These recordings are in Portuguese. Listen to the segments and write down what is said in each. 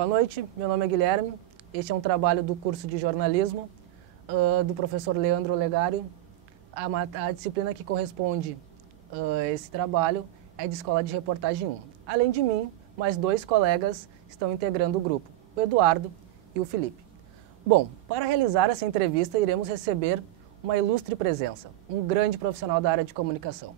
Boa noite, meu nome é Guilherme. Este é um trabalho do curso de jornalismo do professor Leandro Olegário. A disciplina que corresponde a esse trabalho é de Escola de Reportagem 1. Além de mim, mais 2 colegas estão integrando o grupo, o Eduardo e o Felipe. Bom, para realizar essa entrevista, iremos receber uma ilustre presença, um grande profissional da área de comunicação,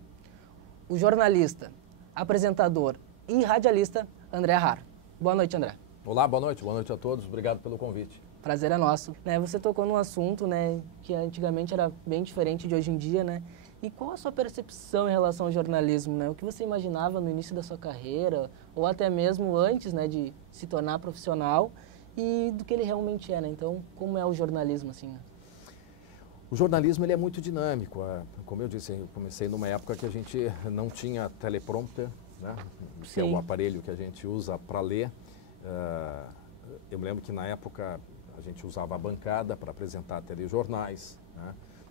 o jornalista, apresentador e radialista André Har. Boa noite, André. Olá, boa noite a todos, obrigado pelo convite. Prazer é nosso. Você tocou num assunto que antigamente era bem diferente de hoje em dia, E qual a sua percepção em relação ao jornalismo, O que você imaginava no início da sua carreira, ou até mesmo antes, de se tornar profissional, e do que ele realmente é, Então, como é o jornalismo, assim, O jornalismo ele é muito dinâmico. Como eu disse, eu comecei numa época que a gente não tinha teleprompter, que é o aparelho que a gente usa para ler. Eu me lembro que na época a gente usava a bancada para apresentar telejornais,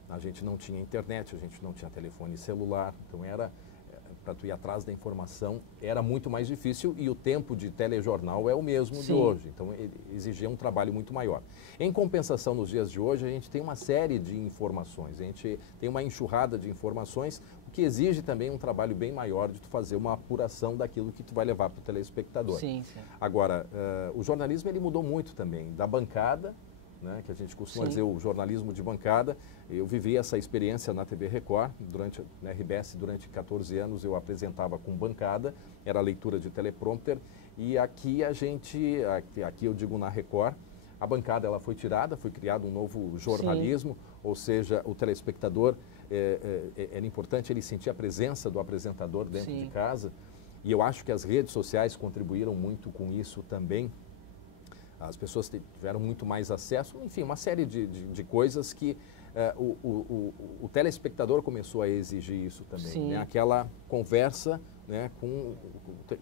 A gente não tinha internet, a gente não tinha telefone celular, então para tu ir atrás da informação era muito mais difícil e o tempo de telejornal é o mesmo de hoje, então ele exigia um trabalho muito maior. Em compensação, nos dias de hoje, a gente tem uma série de informações, a gente tem uma enxurrada de informações, o que exige também um trabalho bem maior de tu fazer uma apuração daquilo que tu vai levar para o telespectador. Sim. Agora, o jornalismo ele mudou muito também, da bancada, que a gente costuma dizer o jornalismo de bancada. Eu vivi essa experiência na TV Record, na RBS, durante 14 anos eu apresentava com bancada, era leitura de teleprompter, e aqui aqui eu digo na Record, a bancada ela foi tirada, foi criado um novo jornalismo, ou seja, o telespectador, era importante ele sentir a presença do apresentador dentro de casa, e eu acho que as redes sociais contribuíram muito com isso também. As pessoas tiveram muito mais acesso, enfim, uma série de coisas que o telespectador começou a exigir isso também. Aquela conversa,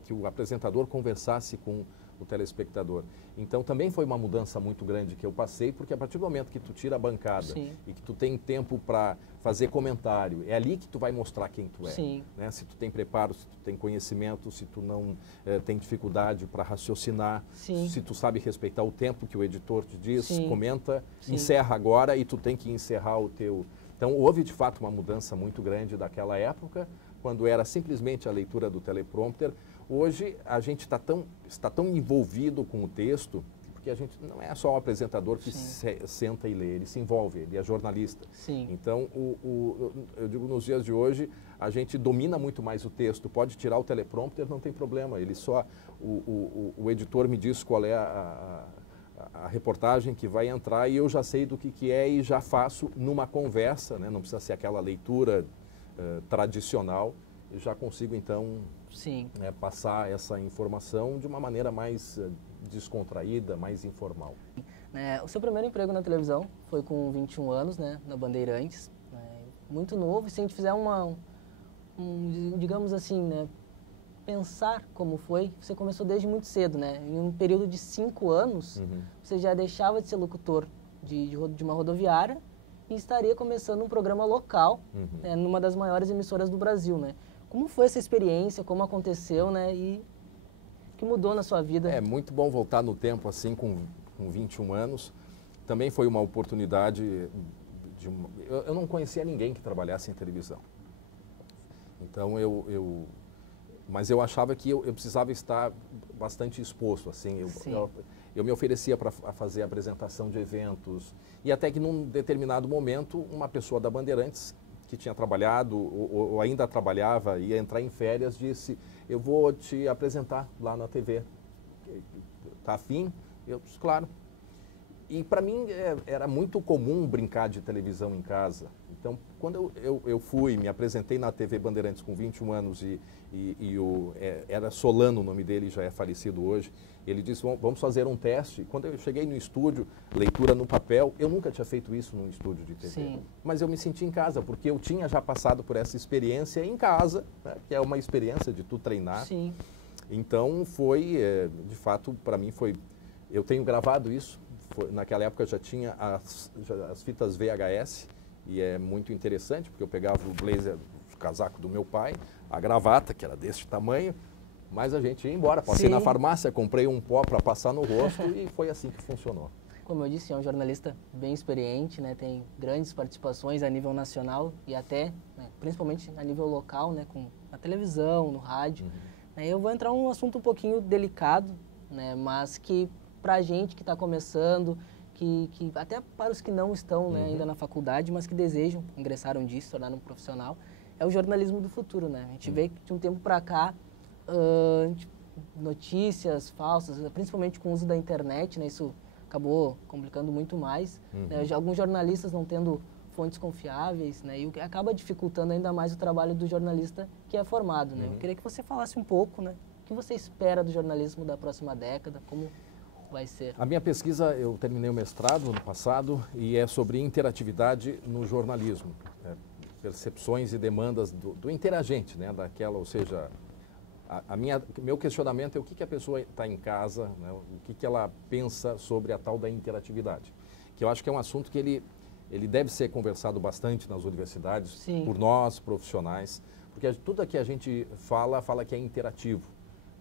que o apresentador conversasse com o telespectador. Então também foi uma mudança muito grande que eu passei, porque a partir do momento que tu tira a bancada e que tu tem tempo para fazer comentário, é ali que tu vai mostrar quem tu é. Se tu tem preparo, se tu tem conhecimento, se tu não tem dificuldade para raciocinar, se tu sabe respeitar o tempo que o editor te diz, comenta, encerra agora e tu tem que encerrar o teu... Então houve de fato uma mudança muito grande daquela época, quando era simplesmente a leitura do teleprompter. Hoje a gente está tão envolvido com o texto, porque a gente não é só o apresentador que senta e lê, ele se envolve, ele é jornalista. Então, eu digo, nos dias de hoje, a gente domina muito mais o texto, pode tirar o teleprompter, não tem problema, o editor me diz qual é a reportagem que vai entrar e eu já sei do que é e já faço numa conversa, não precisa ser aquela leitura tradicional, eu já consigo então passar essa informação de uma maneira mais descontraída, mais informal. O seu primeiro emprego na televisão foi com 21 anos, na Bandeirantes, muito novo, e se a gente fizer digamos assim, pensar como foi, você começou desde muito cedo, em um período de 5 anos, você já deixava de ser locutor de uma rodoviária e estaria começando um programa local, numa das maiores emissoras do Brasil, Como foi essa experiência, como aconteceu, e o que mudou na sua vida? É muito bom voltar no tempo assim, com 21 anos. Também foi uma oportunidade, eu não conhecia ninguém que trabalhasse em televisão. Então mas eu achava que eu precisava estar bastante exposto, assim. Eu me oferecia para fazer apresentação de eventos, e até que num determinado momento, uma pessoa da Bandeirantes, que tinha trabalhado ou ainda trabalhava, ia entrar em férias, disse, eu vou te apresentar lá na TV. Tá afim? Eu disse, claro. E para mim era muito comum brincar de televisão em casa. Então, quando eu fui, me apresentei na TV Bandeirantes com 21 anos era Solano o nome dele, já é falecido hoje, ele disse, vamos fazer um teste. Quando eu cheguei no estúdio, leitura no papel, eu nunca tinha feito isso num estúdio de TV. Mas eu me senti em casa, porque eu tinha já passado por essa experiência em casa, que é uma experiência de tu treinar. Então, de fato, para mim foi... Eu tenho gravado isso. Naquela época já tinha as fitas VHS, e é muito interessante, porque eu pegava o blazer, o casaco do meu pai, a gravata, que era deste tamanho, mas a gente ia embora. Passei Sim. na farmácia, comprei um pó para passar no rosto e foi assim que funcionou. Como eu disse, é um jornalista bem experiente, né? Tem grandes participações a nível nacional e até, né, principalmente a nível local, né? Na televisão, no rádio. Eu vou entrar num assunto um pouquinho delicado, né? Mas que pra gente que está começando, que até para os que não estão, né, ainda na faculdade, mas que desejam ingressar um dia, se tornar um profissional, é o jornalismo do futuro, né? A gente vê que de um tempo para cá, notícias falsas, principalmente com o uso da internet, né? Isso acabou complicando muito mais, né? Alguns jornalistas não tendo fontes confiáveis, né? E o que acaba dificultando ainda mais o trabalho do jornalista que é formado, né? Eu queria que você falasse um pouco, né? O que você espera do jornalismo da próxima década, como vai ser? A minha pesquisa, eu terminei o mestrado ano passado e é sobre interatividade no jornalismo, percepções e demandas do interagente, né? Daquela, ou seja, meu questionamento é o que a pessoa está em casa, né? O que ela pensa sobre a tal da interatividade, que eu acho que é um assunto que ele deve ser conversado bastante nas universidades, Sim. por nós, profissionais, porque tudo que a gente fala que é interativo,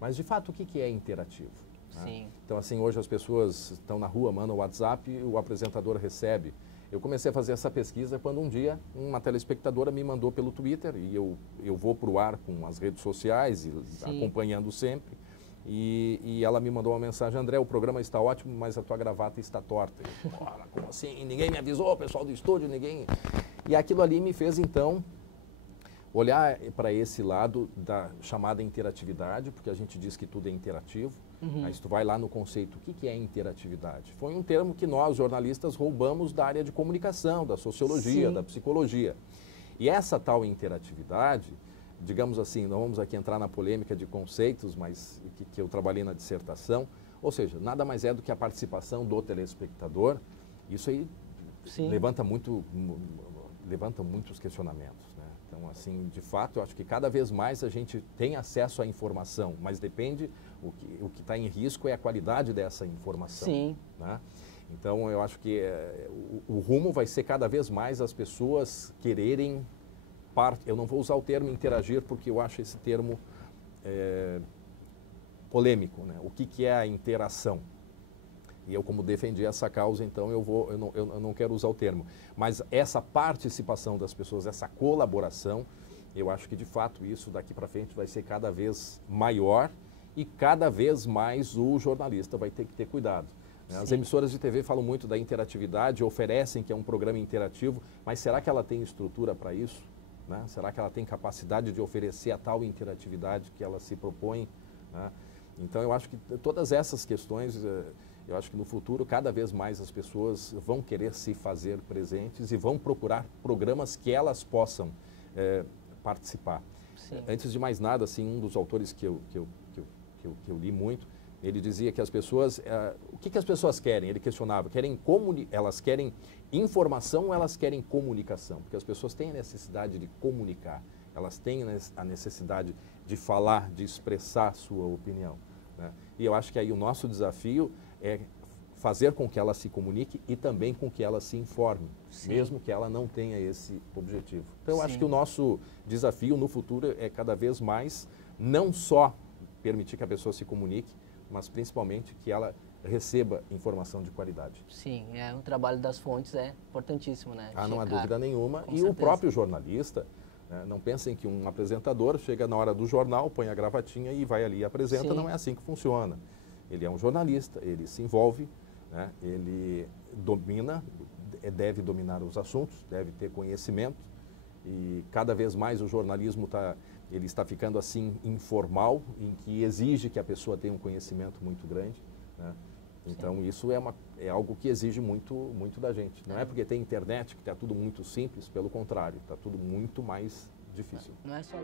mas de fato o que é interativo? Né? Sim. Então assim, hoje as pessoas estão na rua, mandam o WhatsApp e o apresentador recebe. Eu comecei a fazer essa pesquisa quando um dia uma telespectadora me mandou pelo Twitter e eu vou para o ar com as redes sociais e acompanhando sempre. E ela me mandou uma mensagem: André, o programa está ótimo, mas a tua gravata está torta. Eu, como assim? Ninguém me avisou, o pessoal do estúdio, ninguém... E aquilo ali me fez, então, olhar para esse lado da chamada interatividade, porque a gente diz que tudo é interativo. Aí tu vai lá no conceito, o que é interatividade? Foi um termo que nós, jornalistas, roubamos da área de comunicação, da sociologia, da psicologia. E essa tal interatividade, digamos assim, não vamos aqui entrar na polêmica de conceitos, mas que eu trabalhei na dissertação, ou seja, nada mais é do que a participação do telespectador. Isso aí levanta muitos questionamentos, né? Então, assim, de fato, eu acho que cada vez mais a gente tem acesso à informação, mas depende, o que está em risco é a qualidade dessa informação. Sim. Né? Então, eu acho que o rumo vai ser cada vez mais as pessoas quererem eu não vou usar o termo interagir, porque eu acho esse termo polêmico, né? O que é a interação? E eu, como defendi essa causa, então eu não quero usar o termo. Mas essa participação das pessoas, essa colaboração, eu acho que de fato isso daqui para frente vai ser cada vez maior e cada vez mais o jornalista vai ter que ter cuidado. As emissoras de TV falam muito da interatividade, oferecem que é um programa interativo, mas será que ela tem estrutura para isso? Né? Será que ela tem capacidade de oferecer a tal interatividade que ela se propõe? Né? Então, eu acho que todas essas questões, eu acho que no futuro, cada vez mais as pessoas vão querer se fazer presentes e vão procurar programas que elas possam participar. Antes de mais nada, assim, um dos autores que eu li muito, ele dizia que as pessoas, o que as pessoas querem? Ele questionava, elas querem informação ou elas querem comunicação? Porque as pessoas têm a necessidade de comunicar, elas têm a necessidade de falar, de expressar sua opinião. Né? E eu acho que aí o nosso desafio é fazer com que ela se comunique e também com que ela se informe, mesmo que ela não tenha esse objetivo. Então, eu acho que o nosso desafio no futuro é cada vez mais não só permitir que a pessoa se comunique, mas principalmente que ela receba informação de qualidade. Sim, o trabalho das fontes é importantíssimo, né? Não há dúvida nenhuma. Com e certeza. O próprio jornalista, não pensem que um apresentador chega na hora do jornal, põe a gravatinha e vai ali e apresenta. Não é assim que funciona. Ele é um jornalista, ele se envolve, né? Ele deve dominar os assuntos, deve ter conhecimento. E cada vez mais o jornalismo ele está ficando assim informal, em que exige que a pessoa tenha um conhecimento muito grande, né? Então isso é algo que exige muito da gente. Não é porque tem internet que está tudo muito simples, pelo contrário, está tudo muito mais difícil. Não é só